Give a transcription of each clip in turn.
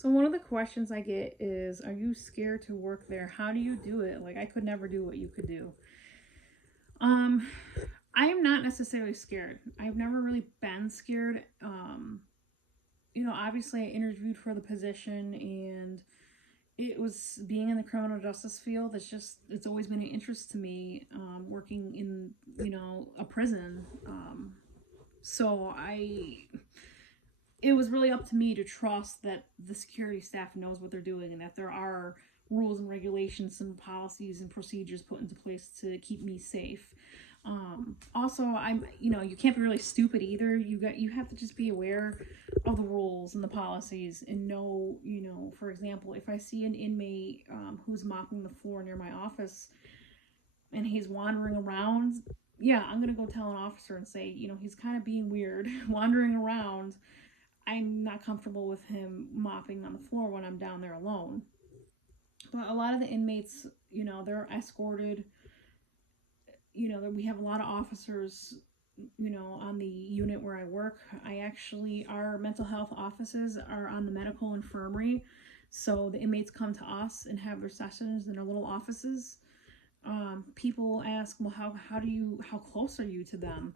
So one of the questions I get is, are you scared to work there? How do you do it? Like I could never do what you could do. Um I am not necessarily scared. I've never really been scared. Obviously I interviewed for the position and it was being in the criminal justice field. It's always been an interest to me, working in, a prison. So it was really up to me to trust that the security staff knows what they're doing and that there are rules and regulations and policies and procedures put into place to keep me safe. Also, you can't be really stupid either. You have to just be aware of the rules and the policies and know, for example, if I see an inmate who's mopping the floor near my office and he's wandering around, yeah, I'm gonna go tell an officer and say, he's kind of being weird, wandering around. I'm not comfortable with him mopping on the floor when I'm down there alone. But a lot of the inmates, they're escorted. We have a lot of officers, on the unit where I work. Our mental health offices are on the medical infirmary. So the inmates come to us and have their sessions in their little offices. People ask, well, how close are you to them?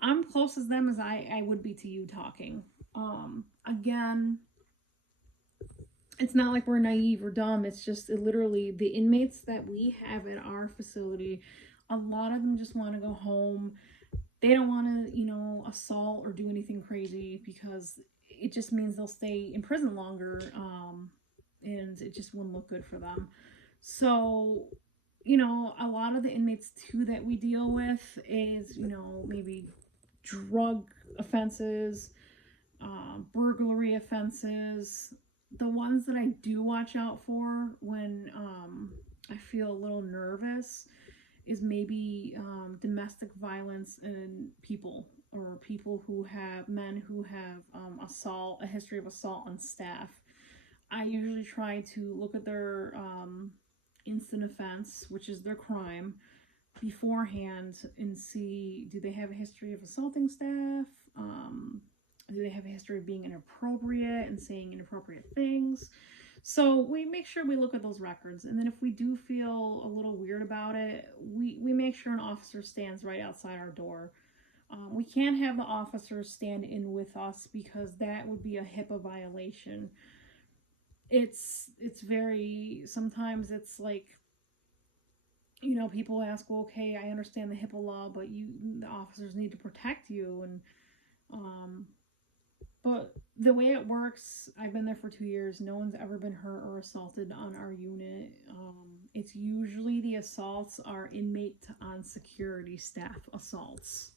I'm close as them as I would be to you talking. Again, it's not like we're naive or dumb. It's just literally the inmates that we have at our facility, a lot of them just want to go home. They don't want to, assault or do anything crazy because it just means they'll stay in prison longer, and it just wouldn't look good for them. So, a lot of the inmates too that we deal with is, maybe drug offenses, burglary offenses. The ones that I do watch out for when I feel a little nervous is maybe domestic violence and men who have a history of assault on staff. I usually try to look at their instant offense, which is their crime, beforehand and see, do they have a history of assaulting staff? Do they have a history of being inappropriate and saying inappropriate things? So we make sure we look at those records, and then if we do feel a little weird about it, we make sure an officer stands right outside our door. We can't have the officers stand in with us because that would be a HIPAA violation. It's very, sometimes it's like, people ask, well, okay, I understand the HIPAA law, but the officers need to protect you, and but the way it works, I've been there for 2 years. No one's ever been hurt or assaulted on our unit. It's usually the assaults are inmate on security staff assaults.